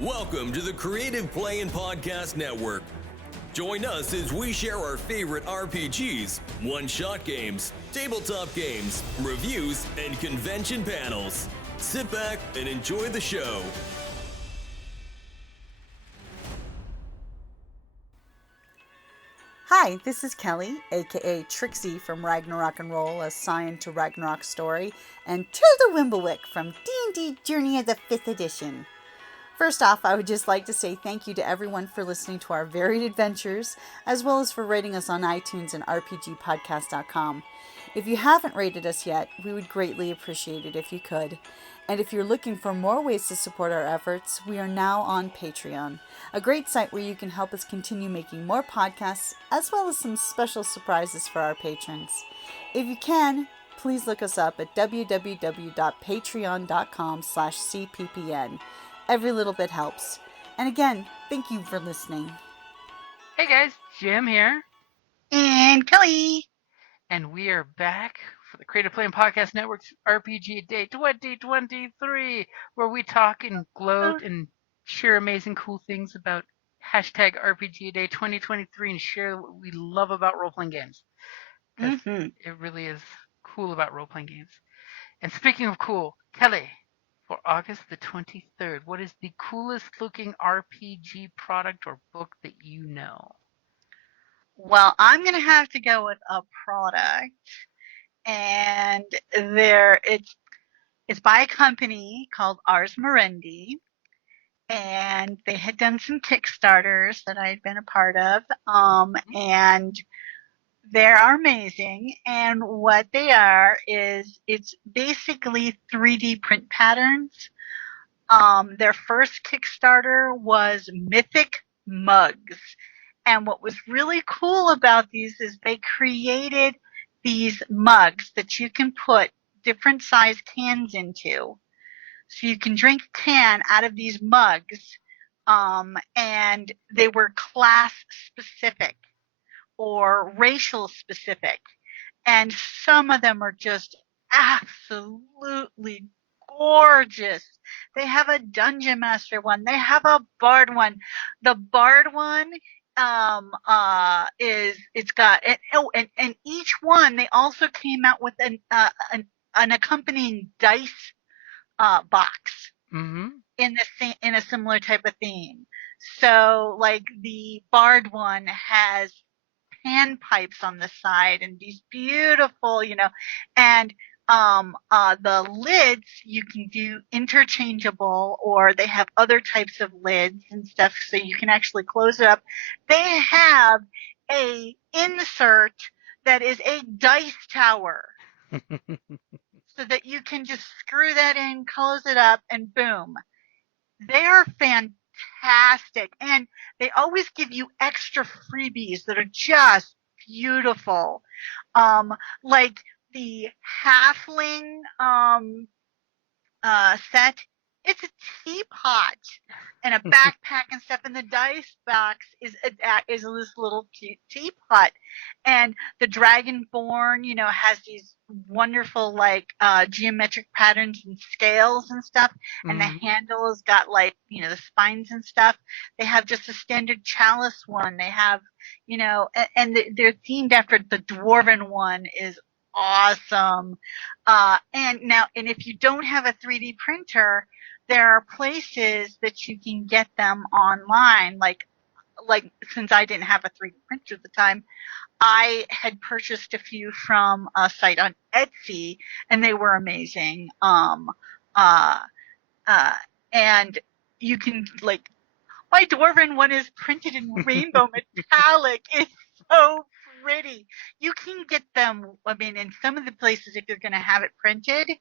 Welcome to the Creative Play and Podcast Network. Join us as we share our favorite RPGs, one-shot games, tabletop games, reviews, and convention panels. Sit back and enjoy the show. Hi, this is Kelly, aka Trixie from Ragnarok and Roll, assigned to Ragnarok Story, and Tilda Wimblewick from D&D Journey of the 5th Edition. First off, I would just like to say thank you to everyone for listening to our varied adventures, as well as for rating us on iTunes and RPGpodcast.com. If you haven't rated us yet, we would greatly appreciate it if you could. And if you're looking for more ways to support our efforts, we are now on Patreon, a great site where you can help us continue making more podcasts, as well as some special surprises for our patrons. If you can, please look us up at www.patreon.com/cppn. Every little bit helps. And again, thank you for listening. Hey guys, Jim here. And Kelly. And we are back for the Creative Play and Podcast Network's RPG Day 2023, where we talk and gloat and share amazing cool things about hashtag RPGaDay2023 and share what we love about role-playing games. It really is cool about role-playing games. And speaking of cool, Kelly, for August the 23rd, what is the coolest looking RPG product or book that you know? Well, I'm going to have to go with a product. And it's by a company called Ars Moriendi. And they had done some Kickstarters that I had been a part of. And they are amazing. And what they are is it's basically 3D print patterns. Their first Kickstarter was Mythic Mugs. And what was really cool about these is they created these mugs that you can put different size cans into. So you can drink a can out of these mugs. And they were class specific or racial specific. And some of them are just absolutely gorgeous. They have a Dungeon Master one. They have a Bard one. The Bard one and each one they also came out with an accompanying dice box in a similar type of theme. So like the Bard one has panpipes on the side and these beautiful, and the lids you can do interchangeable, or they have other types of lids and stuff so you can actually close it up. They have a insert that is a dice tower so that you can just screw that in, close it up, and boom. They are fantastic, and they always give you extra freebies that are just beautiful. Like the halfling set, it's a teapot and a backpack and stuff, and the dice box is this little teapot. And the Dragonborn, has these wonderful like geometric patterns and scales and stuff, and the handle has got like the spines and stuff. They have just a standard chalice one. They have and they're themed after the dwarven one is awesome. And if you don't have a 3D printer, there are places that you can get them online. Like since I didn't have a 3D printer at the time, I had purchased a few from a site on Etsy, and they were amazing. And you can my dwarven one is printed in rainbow metallic. It's so pretty. You can get them, in some of the places, if you're going to have it printed,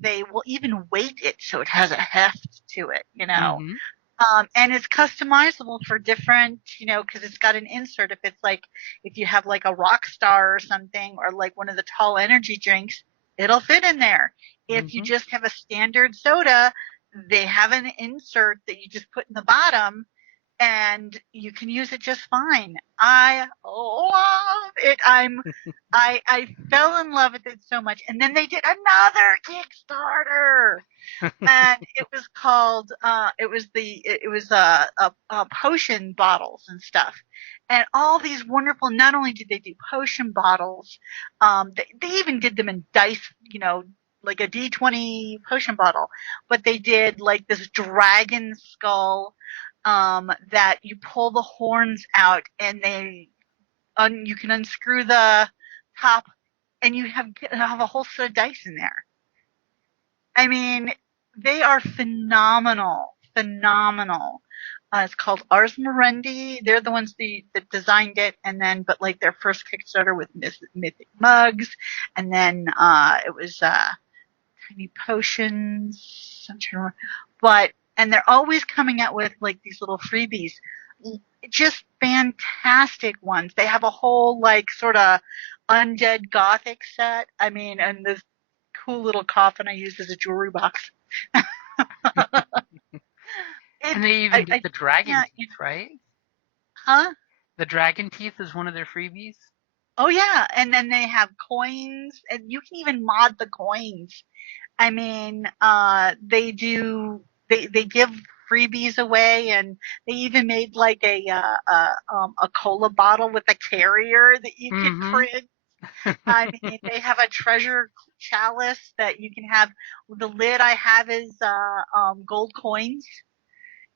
they will even weight it so it has a heft to it, and it's customizable for different, because it's got an insert. If you have like a rock star or something, or like one of the tall energy drinks, it'll fit in there. If you just have a standard soda, they have an insert that you just put in the bottom, and you can use it just fine. I love it. I fell in love with it so much. And then they did another Kickstarter. And it was called potion bottles and stuff. And all these wonderful, not only did they do potion bottles, they even did them in dice, like a D20 potion bottle, but they did like this dragon skull that you pull the horns out and you can unscrew the top and you have a whole set of dice in there. I mean, they are phenomenal, phenomenal. It's called Ars Moriendi. They're the ones that designed it, and then but like their first Kickstarter with Mythic Mugs, and then it was Tiny Potions. I'm trying to remember. And they're always coming out with like these little freebies, just fantastic ones. They have a whole like sort of undead gothic set. I mean, and this cool little coffin I used as a jewelry box. And they even did the dragon teeth, right? Huh? The dragon teeth is one of their freebies. Oh yeah, and then they have coins, and you can even mod the coins. I mean, they give freebies away, and they even made like a cola bottle with a carrier that you could print. I mean, they have a treasure chalice that you can have. The lid I have is gold coins,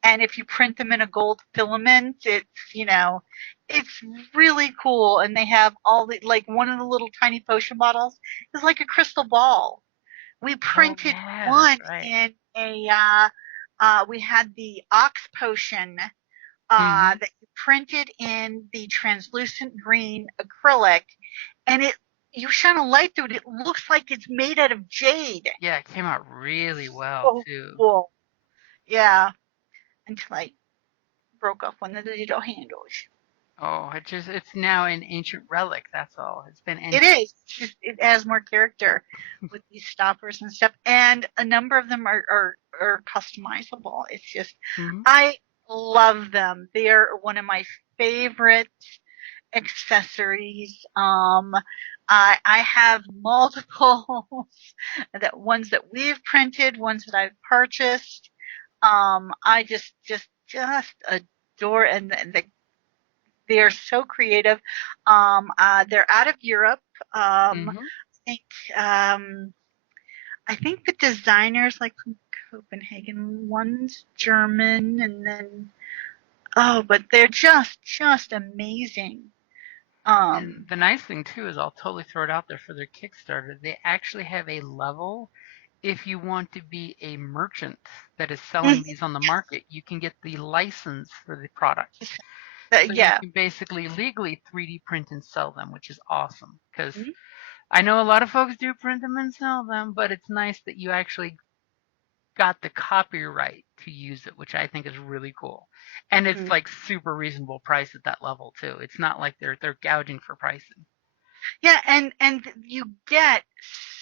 and if you print them in a gold filament, it's really cool. And they have all the like one of the little tiny potion bottles is like a crystal ball. We printed one in we had the ox potion that you printed in the translucent green acrylic, and you shine a light through it. It looks like it's made out of jade. Yeah, it came out really well too. Cool. Yeah, until I broke off one of the little handles. Oh, it's now an ancient relic. That's all. It's been. It is. It has more character with these stoppers and stuff, and a number of them are customizable. It's just, I love them. They are one of my favorite accessories. I have multiples, ones that we've printed, ones that I've purchased. I just adore, and they are so creative. They're out of Europe. I think the designers like from Copenhagen. One's German, and then but they're just amazing. And the nice thing too is I'll totally throw it out there for their Kickstarter. They actually have a level. If you want to be a merchant that is selling these on the market, you can get the license for the product. So you can basically legally 3D print and sell them, which is awesome. Because I know a lot of folks do print them and sell them, but it's nice that you actually got the copyright to use it, which I think is really cool. And it's like super reasonable price at that level too. It's not like they're gouging for pricing. Yeah, and you get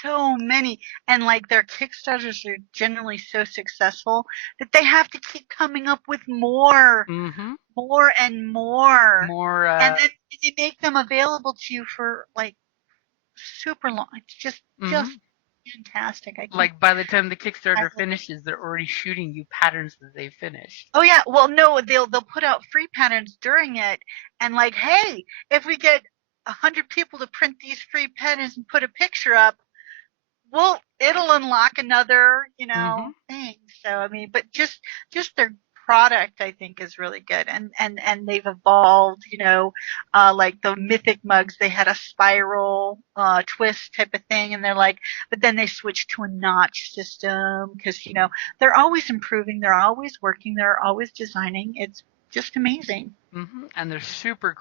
so many, and like their Kickstarters are generally so successful that they have to keep coming up with more and more, and then they make them available to you for like super long. It's just fantastic. Like by the time the Kickstarter finishes, they're already shooting you patterns that they've finished. Oh yeah, well no, they'll put out free patterns during it, and like, hey, if we get 100 people to print these free patterns and put a picture up, well, it'll unlock another, thing. So I mean, but just their product, I think, is really good, and they've evolved. Like the Mythic mugs, they had a spiral twist type of thing, and they're like, but then they switched to a notch system because they're always improving, they're always working, they're always designing. It's just amazing. And they're super,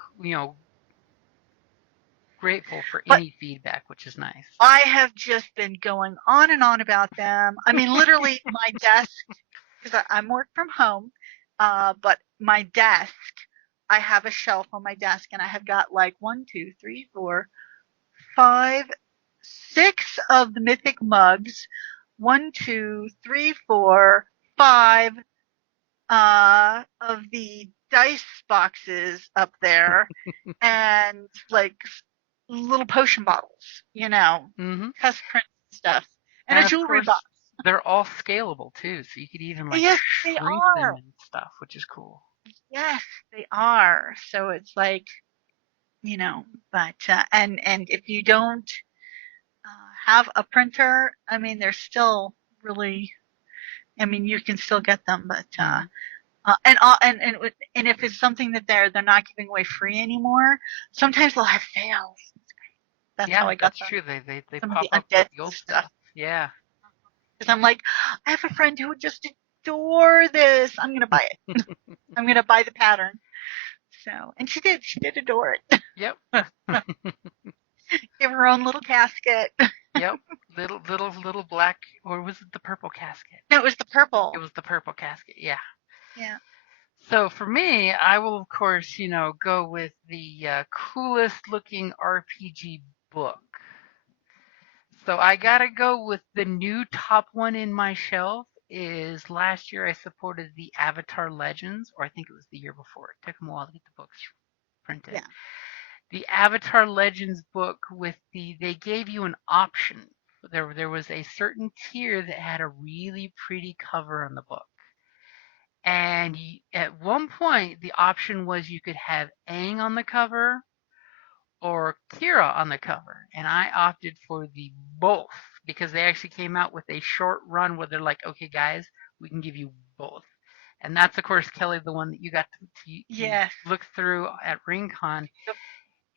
grateful for any feedback, which is nice. I have just been going on and on about them. I mean, literally my desk, because I'm work from home, but my desk, I have a shelf on my desk, and I have got like 1, 2, 3, 4, 5, 6 of the Mythic mugs, 1, 2, 3, 4, 5 of the dice boxes up there and like little potion bottles, test print stuff, and a And of jewelry course, box. they're all scalable too, so you could even like Yes, they shrink them are. and stuff, which is cool. Yes, they are. So it's like, but and if you don't have a printer, I mean, they're still really. I mean, you can still get them, but and if it's something that they're not giving away free anymore, sometimes they'll have sales. That's how I got that's true. They some of pop the up with undead the old stuff. stuff. Yeah. Because I'm like, I have a friend who would just adore this. I'm gonna buy it. I'm gonna buy the pattern. So, and she did. She did adore it. Yep. Give her own little casket. Yep. Little black, or was it the purple casket? No, it was the purple. It was the purple casket. Yeah. Yeah. So for me, I will of course, go with the coolest looking RPG book. So I gotta go with the new top one in my shelf. Is last year I supported the Avatar Legends, or I think it was the year before. It took them a while to get the books printed. Yeah. The Avatar Legends book they gave you an option. There was a certain tier that had a really pretty cover on the book. And at one point, the option was you could have Aang on the cover or Kira on the cover. And I opted for the both because they actually came out with a short run where they're like, okay, guys, we can give you both. And that's, of course, Kelly, the one that you got to look through at RingCon. Yep.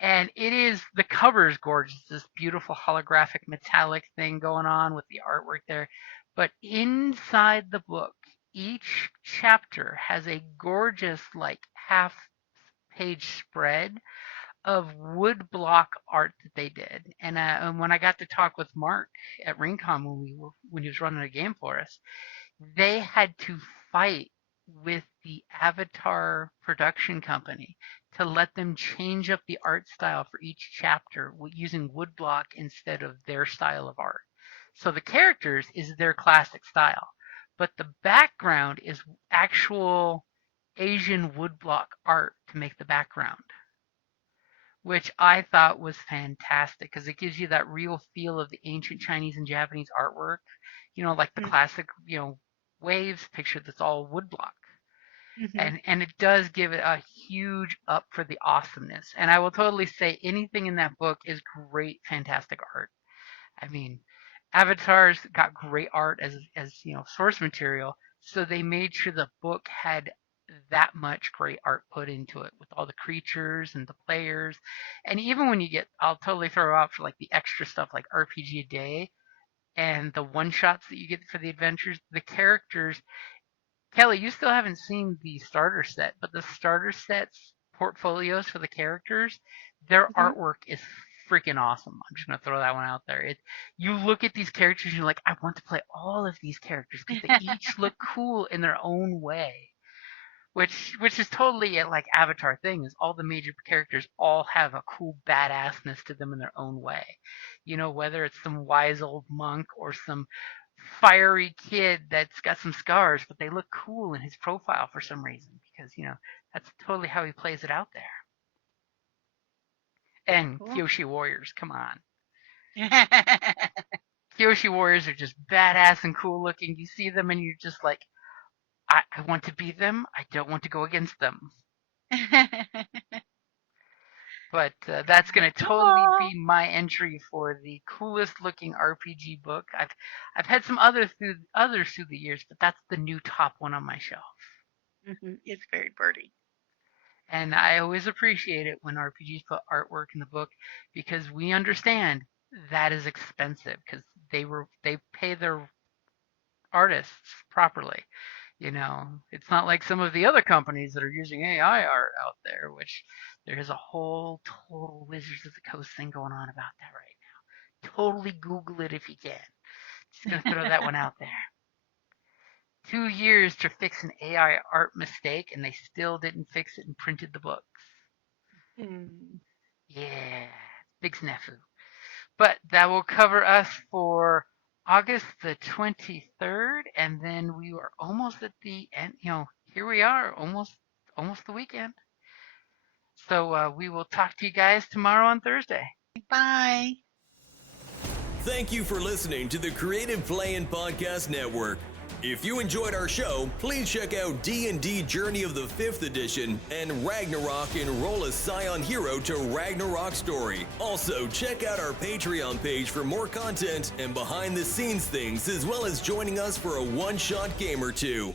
And the cover is gorgeous. This beautiful holographic metallic thing going on with the artwork there. But inside the book, each chapter has a gorgeous, like, half-page spread of woodblock art that they did. And when I got to talk with Mark at RingCon when he was running a game for us, they had to fight with the Avatar production company to let them change up the art style for each chapter using woodblock instead of their style of art. So the characters is their classic style, but the background is actual Asian woodblock art to make the background, which I thought was fantastic because it gives you that real feel of the ancient Chinese and Japanese artwork, like the classic, waves picture that's all woodblock. Mm-hmm. And it does give it a huge up for the awesomeness. And I will totally say anything in that book is great, fantastic art. I mean, Avatar's got great art as source material, so they made sure the book had that much great art put into it with all the creatures and the players. And even when I'll totally throw out for like the extra stuff like RPGaDay and the one shots that you get for the adventures, the characters. Kelly, you still haven't seen the starter set, but the starter set's portfolios for the characters, their artwork is freaking awesome. I'm just gonna throw that one out there. You look at these characters and you're like, I want to play all of these characters because they each look cool in their own way. Which is totally like Avatar thing, is all the major characters all have a cool badassness to them in their own way. Whether it's some wise old monk or some fiery kid that's got some scars, but they look cool in his profile for some reason because, that's totally how he plays it out there. And cool. Kyoshi Warriors, come on. Kyoshi Warriors are just badass and cool looking. You see them and you're just like, I want to be them. I don't want to go against them. But that's going to totally be my entry for the coolest looking RPG book. I've had some others through the years, but that's the new top one on my shelf. Mm-hmm. It's very pretty. And I always appreciate it when RPGs put artwork in the book because we understand that is expensive because they pay their artists properly. It's not like some of the other companies that are using AI art out there, which there is a whole total Wizards of the Coast thing going on about that right now. Totally Google it if you can. Just going to throw that one out there. 2 years to fix an AI art mistake, and they still didn't fix it and printed the books. Yeah, big snafu. But that will cover us for August the 23rd, and then we are almost at the end. Here we are, almost almost the weekend. So we will talk to you guys tomorrow on Thursday. Bye. Thank you for listening to the Creative Play-In Podcast Network. If you enjoyed our show, please check out D&D Journey of the 5th Edition and Ragnarok Enroll a Scion Hero to Ragnarok Story. Also, check out our Patreon page for more content and behind-the-scenes things, as well as joining us for a one-shot game or two.